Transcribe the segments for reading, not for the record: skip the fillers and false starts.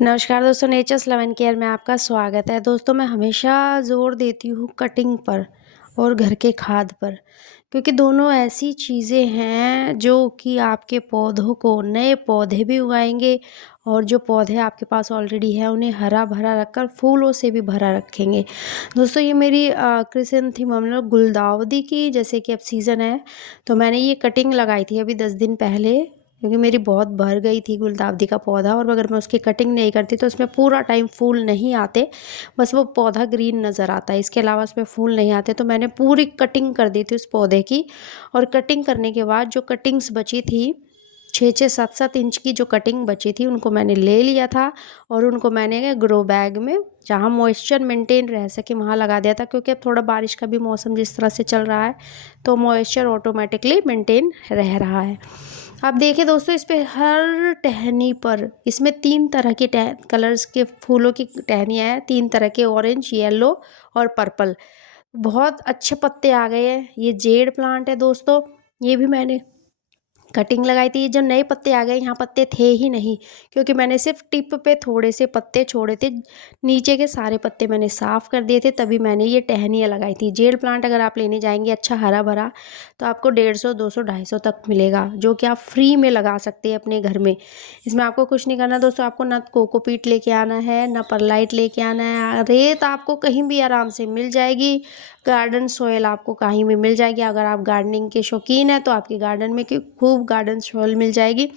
नमस्कार दोस्तों, नेचर्स लवन केयर में आपका स्वागत है। दोस्तों, मैं हमेशा ज़ोर देती हूँ कटिंग पर और घर के खाद पर, क्योंकि दोनों ऐसी चीज़ें हैं जो कि आपके पौधों को नए पौधे भी उगाएंगे और जो पौधे आपके पास ऑलरेडी हैं उन्हें हरा भरा रखकर फूलों से भी भरा रखेंगे। दोस्तों, ये मेरी क्रिसेंथेमम मतलब गुलदाउदी की, जैसे कि अब सीज़न है तो मैंने ये कटिंग लगाई थी अभी 10 दिन पहले, क्योंकि मेरी बहुत भर गई थी गुलदाउदी का पौधा और अगर मैं उसकी कटिंग नहीं करती तो उसमें पूरा टाइम फूल नहीं आते, बस वो पौधा ग्रीन नज़र आता है, इसके अलावा उसमें फूल नहीं आते। तो मैंने पूरी कटिंग कर दी थी उस पौधे की, और कटिंग करने के बाद जो कटिंग्स बची थी, 6-6 7-7 इंच की जो कटिंग बची थी, उनको मैंने ले लिया था और उनको मैंने ग्रो बैग में, जहाँ मॉइस्चर मेंटेन रह सके वहाँ लगा दिया था, क्योंकि अब थोड़ा बारिश का भी मौसम जिस तरह से चल रहा है तो मॉइस्चर ऑटोमेटिकली मेंटेन रह रहा है। आप देखिए दोस्तों, इस पे हर टहनी पर, इसमें 3 तरह की कलर्स के फूलों की टहनियाँ हैं, 3 तरह के, ऑरेंज, येलो और पर्पल। बहुत अच्छे पत्ते आ गए हैं। ये जेड प्लांट है दोस्तों, ये भी मैंने कटिंग लगाई थी। जो नए पत्ते आ गए, यहाँ पत्ते थे ही नहीं, क्योंकि मैंने सिर्फ टिप पे थोड़े से पत्ते छोड़े थे, नीचे के सारे पत्ते मैंने साफ़ कर दिए थे, तभी मैंने ये टहनियाँ लगाई थी। जेड प्लांट अगर आप लेने जाएंगे अच्छा हरा भरा, तो आपको 150, 200, 250 तक मिलेगा, जो कि आप फ्री में लगा सकते हैं अपने घर में। इसमें आपको कुछ नहीं करना दोस्तों, आपको ना कोकोपीट लेके आना है, ना परलाइट लेके आना है, रेत आपको कहीं भी आराम से मिल जाएगी, गार्डन सॉइल आपको कहीं भी मिल जाएगी। अगर आप गार्डनिंग के शौकीन हैं तो आपके गार्डन में खूब गार्डन सॉइल मिल जाएगी।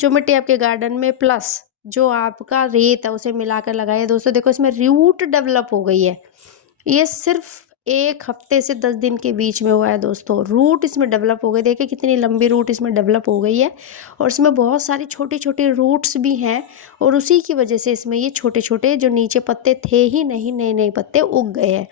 जो मिट्टी आपके गार्डन में प्लस जो आपका रेत है उसे मिलाकर लगाइए। दोस्तों देखो, इसमें रूट डेवलप हो गई है। ये सिर्फ 1 हफ्ते से 10 दिन के बीच में हुआ है दोस्तों। रूट इसमें डेवलप हो गई, देखिए कितनी लंबी रूट इसमें डेवलप हो गई है, और इसमें बहुत सारी छोटी छोटी रूट्स भी हैं, और उसी की वजह से इसमें ये छोटे छोटे जो नीचे पत्ते थे ही नहीं, नए नए पत्ते उग गए हैं।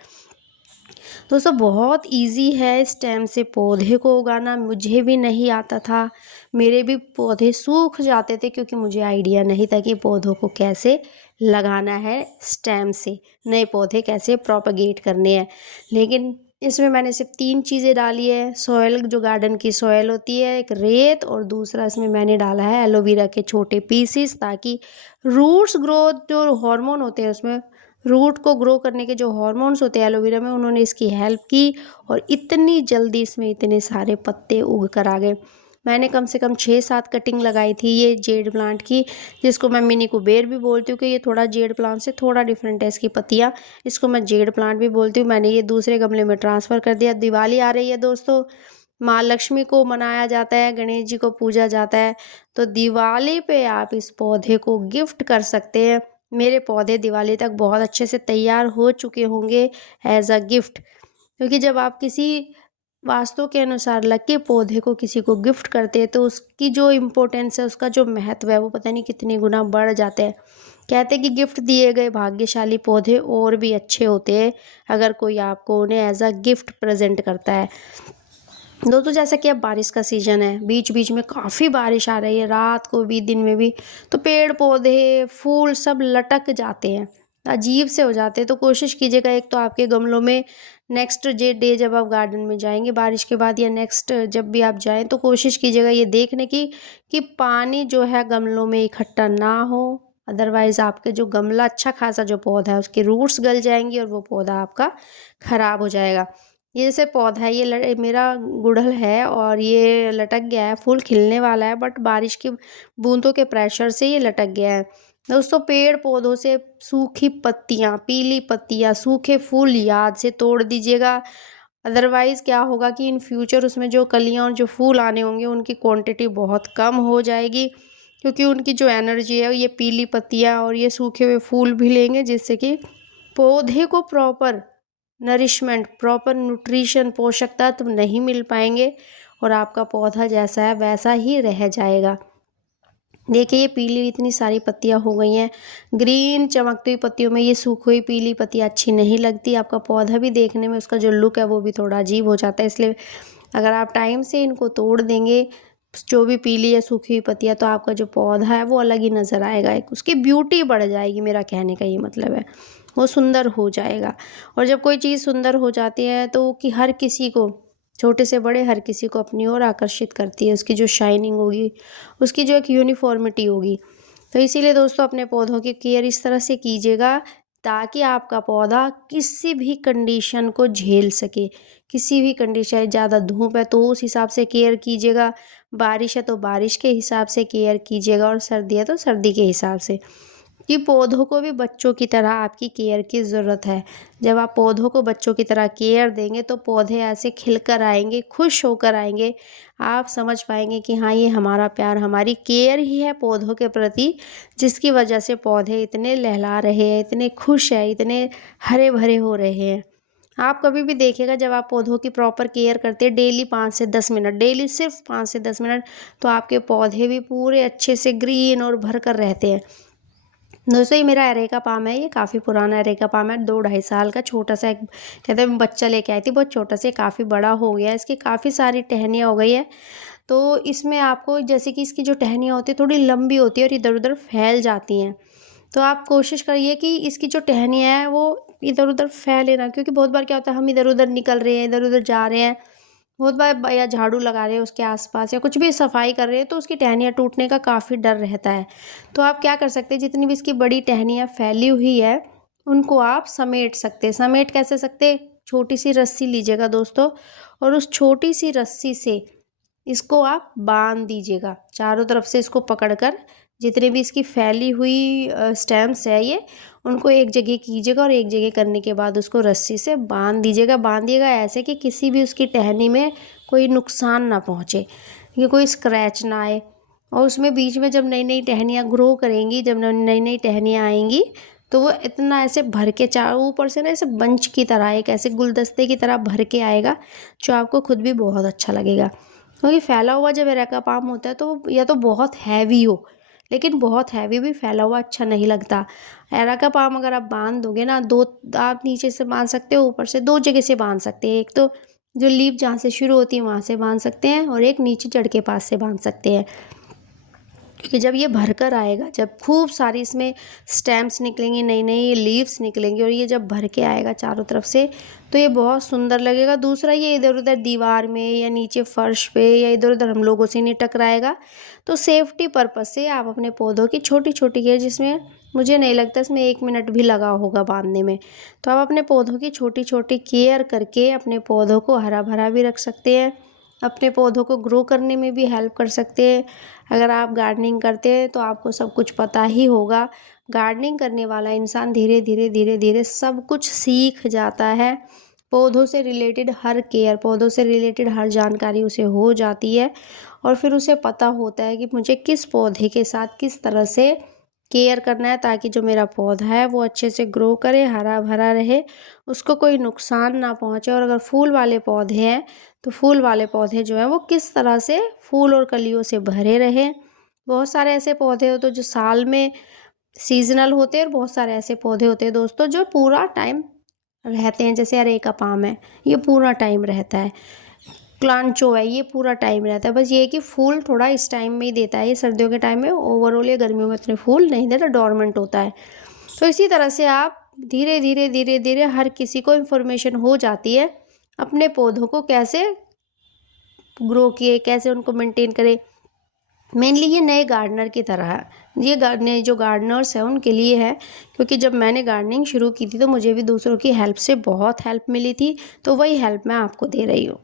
दोस्तों बहुत इजी है स्टेम से पौधे को उगाना, मुझे भी नहीं आता था, मेरे भी पौधे सूख जाते थे, क्योंकि मुझे आइडिया नहीं था कि पौधों को कैसे लगाना है, स्टेम से नए पौधे कैसे प्रोपगेट करने हैं। लेकिन इसमें मैंने सिर्फ 3 चीज़ें डाली है। सॉयल, जो गार्डन की सॉयल होती है, एक रेत, और दूसरा इसमें मैंने डाला है एलोवेरा के छोटे पीसीस, ताकि रूट्स ग्रोथ, जो हार्मोन होते हैं उसमें, रूट को ग्रो करने के जो हार्मोन्स होते हैं एलोवेरा में, उन्होंने इसकी हेल्प की, और इतनी जल्दी इसमें इतने सारे पत्ते उग कर आ गए। मैंने कम से कम 6-7 कटिंग लगाई थी ये जेड प्लांट की, जिसको मैं मिनी कुबेर भी बोलती हूँ, कि ये थोड़ा जेड प्लांट से थोड़ा डिफरेंट है इसकी पत्तियाँ, इसको मैं जेड प्लांट भी बोलती हूँ। मैंने ये दूसरे गमले में ट्रांसफ़र कर दिया। दिवाली आ रही है दोस्तों, माँ लक्ष्मी को मनाया जाता है, गणेश जी को पूजा जाता है, तो दिवाली पे आप इस पौधे को गिफ्ट कर सकते हैं। मेरे पौधे दिवाली तक बहुत अच्छे से तैयार हो चुके होंगे एज अ गिफ्ट, क्योंकि जब आप किसी वास्तु के अनुसार लकी पौधे को किसी को गिफ्ट करते हैं तो उसकी जो इम्पोर्टेंस है, उसका जो महत्व है, वो पता नहीं कितने गुना बढ़ जाते हैं। कहते हैं कि गिफ्ट दिए गए भाग्यशाली पौधे और भी अच्छे होते हैं अगर कोई आपको उन्हें एज अ गिफ्ट प्रेजेंट करता है। दोस्तों जैसा कि अब बारिश का सीज़न है, बीच बीच में काफ़ी बारिश आ रही है, रात को भी दिन में भी, तो पेड़ पौधे फूल सब लटक जाते हैं, अजीब से हो जाते हैं। तो कोशिश कीजिएगा, एक तो आपके गमलों में नेक्स्ट डे जब आप गार्डन में जाएंगे बारिश के बाद, या नेक्स्ट जब भी आप जाएं, तो कोशिश कीजिएगा ये देखने की कि पानी जो है गमलों में इकट्ठा ना हो, अदरवाइज़ आपके जो गमला अच्छा खासा जो पौधा है उसके रूट्स गल जाएंगी और वो पौधा आपका ख़राब हो जाएगा। ये जैसे पौधा है, ये मेरा गुड़हल है और ये लटक गया है, फूल खिलने वाला है, बट बारिश की बूंदों के प्रेशर से ये लटक गया है। दोस्तों पेड़ पौधों से सूखी पत्तियाँ, पीली पत्तियाँ, सूखे फूल याद से तोड़ दीजिएगा, अदरवाइज़ क्या होगा कि इन फ्यूचर उसमें जो कलियाँ और जो फूल आने होंगे उनकी क्वांटिटी बहुत कम हो जाएगी, क्योंकि उनकी जो एनर्जी है ये पीली पत्तियाँ और ये सूखे हुए फूल भी लेंगे, जिससे कि पौधे को प्रॉपर नरिशमेंट, प्रॉपर न्यूट्रिशन, पोषक तत्व नहीं मिल पाएंगे, और आपका पौधा जैसा है वैसा ही रह जाएगा। देखिए ये पीली इतनी सारी पत्तियां हो गई हैं, ग्रीन चमकती हुई पत्तियों में ये सूखी हुई पीली पत्तियां अच्छी नहीं लगती, आपका पौधा भी देखने में उसका जो लुक है वो भी थोड़ा अजीब हो जाता है। इसलिए अगर आप टाइम से इनको तोड़ देंगे, जो भी पीली या सूखी हुई पत्तियां, तो आपका जो पौधा है वो अलग ही नज़र आएगा, एक उसकी ब्यूटी बढ़ जाएगी, मेरा कहने का ये मतलब है, वो सुंदर हो जाएगा। और जब कोई चीज़ सुंदर हो जाती है तो कि हर किसी को, छोटे से बड़े, हर किसी को अपनी ओर आकर्षित करती है, उसकी जो शाइनिंग होगी, उसकी जो एक यूनिफॉर्मिटी होगी। तो इसीलिए दोस्तों अपने पौधों की केयर इस तरह से कीजिएगा ताकि आपका पौधा किसी भी कंडीशन को झेल सके। किसी भी कंडीशन, ज़्यादा धूप है तो उस हिसाब से केयर कीजिएगा, बारिश है तो बारिश के हिसाब से केयर कीजिएगा और सर्दी है तो सर्दी के हिसाब से। कि पौधों को भी बच्चों की तरह आपकी केयर की ज़रूरत है। जब आप पौधों को बच्चों की तरह केयर देंगे तो पौधे ऐसे खिलकर आएंगे, खुश होकर आएंगे। आप समझ पाएंगे कि हाँ, ये हमारा प्यार, हमारी केयर ही है पौधों के प्रति, जिसकी वजह से पौधे इतने लहला रहे हैं, इतने खुश हैं, इतने हरे भरे हो रहे हैं। आप कभी भी देखिएगा जब आप पौधों की प्रॉपर केयर करते हैं डेली 5 से 10 मिनट, डेली सिर्फ 5 से 10 मिनट, तो आपके पौधे भी पूरे अच्छे से ग्रीन और भर कर रहते हैं। दोस्तों ये मेरा एरेका पाम है, ये काफ़ी पुराना एरेका पाम है, 2 ढाई साल का छोटा सा एक कहते हैं बच्चा लेके आई थी, बहुत छोटा सा, काफ़ी बड़ा हो गया है, इसकी काफ़ी सारी टहनियाँ हो गई है। तो इसमें आपको जैसे कि इसकी जो टहनियाँ होती है थोड़ी लंबी होती है और इधर उधर फैल जाती हैं। तो आप कोशिश करिए कि इसकी जो टहनियाँ हैं वो इधर उधर फैले ना, क्योंकि बहुत बार क्या होता है हम इधर उधर निकल रहे हैं, इधर उधर जा रहे हैं, बहुत बार या झाड़ू लगा रहे हैं उसके आसपास या कुछ भी सफाई कर रहे हैं तो उसकी टहनियाँ टूटने का काफ़ी डर रहता है। तो आप क्या कर सकते हैं, जितनी भी इसकी बड़ी टहनियाँ फैली हुई है उनको आप समेट सकते हैं। समेट कैसे सकते हैं, छोटी सी रस्सी लीजिएगा दोस्तों, और उस छोटी सी रस्सी से इसको आप बांध दीजिएगा चारों तरफ से। इसको पकड़कर जितने भी इसकी फैली हुई स्टेम्स है ये, उनको एक जगह कीजिएगा और एक जगह करने के बाद उसको रस्सी से बांध दीजिएगा। बांधिएगा ऐसे कि किसी भी उसकी टहनी में कोई नुकसान ना पहुँचे, कि कोई स्क्रैच ना आए। और उसमें बीच में जब नई नई टहनियाँ ग्रो करेंगी, जब नई नई टहनियाँ आएंगी तो वो इतना ऐसे भर के चारों ऊपर से ना ऐसे बंच की तरह, एक ऐसे गुलदस्ते की तरह भर के आएगा, जो आपको खुद भी बहुत अच्छा लगेगा। क्योंकि फैला हुआ जब एरेका पाम होता है तो या तो बहुत हैवी हो, लेकिन बहुत हैवी भी फैला हुआ अच्छा नहीं लगता। एरेका पाम अगर आप बांध दोगे ना, दो आप नीचे से बांध सकते हो, ऊपर से 2 जगह से बांध सकते हैं। एक तो जो लीफ जहाँ से शुरू होती है वहाँ से बांध सकते हैं, और एक नीचे जड़ के पास से बांध सकते हैं। क्योंकि जब ये भरकर आएगा, जब खूब सारी इसमें स्टेम्स निकलेंगी, नई नई लीव्स निकलेंगी, और ये जब भर के आएगा चारों तरफ से तो ये बहुत सुंदर लगेगा। दूसरा, ये इधर उधर दीवार में या नीचे फर्श पे या इधर उधर हम लोगों से नहीं टकराएगा। तो सेफ्टी पर्पज़ से आप अपने पौधों की छोटी छोटी केयर, जिसमें मुझे नहीं लगता इसमें 1 मिनट भी लगा होगा बांधने में, तो आप अपने पौधों की छोटी छोटी केयर करके अपने पौधों को हरा भरा भी रख सकते हैं, अपने पौधों को ग्रो करने में भी हेल्प कर सकते हैं। अगर आप गार्डनिंग करते हैं तो आपको सब कुछ पता ही होगा। गार्डनिंग करने वाला इंसान धीरे धीरे धीरे धीरे सब कुछ सीख जाता है। पौधों से रिलेटेड हर केयर, पौधों से रिलेटेड हर जानकारी उसे हो जाती है, और फिर उसे पता होता है कि मुझे किस पौधे के साथ किस तरह से केयर करना है, ताकि जो मेरा पौधा है वो अच्छे से ग्रो करे, हरा भरा रहे, उसको कोई नुकसान ना पहुँचे। और अगर फूल वाले पौधे हैं तो फूल वाले पौधे जो हैं वो किस तरह से फूल और कलियों से भरे रहें। बहुत सारे ऐसे पौधे होते हैं जो साल में सीजनल होते हैं, और बहुत सारे ऐसे पौधे होते हैं दोस्तों जो पूरा टाइम रहते हैं। जैसे अरेका पाम है, ये पूरा टाइम रहता है। क्लांचो है, ये पूरा टाइम रहता है। बस ये है कि फूल थोड़ा इस टाइम में ही देता है, ये सर्दियों के टाइम में, ओवरऑल ये गर्मियों में इतने फूल नहीं देता, डोरमेंट होता है। तो इसी तरह से आप धीरे धीरे धीरे धीरे हर किसी को इन्फॉर्मेशन हो जाती है अपने पौधों को कैसे ग्रो किए, कैसे उनको मेंटेन करें। मेनली ये नए गार्डनर की तरह है, ये नए जो गार्डनर्स हैं उनके लिए है। क्योंकि जब मैंने गार्डनिंग शुरू की थी तो मुझे भी दूसरों की हेल्प से बहुत हेल्प मिली थी, तो वही हेल्प मैं आपको दे रही हूँ।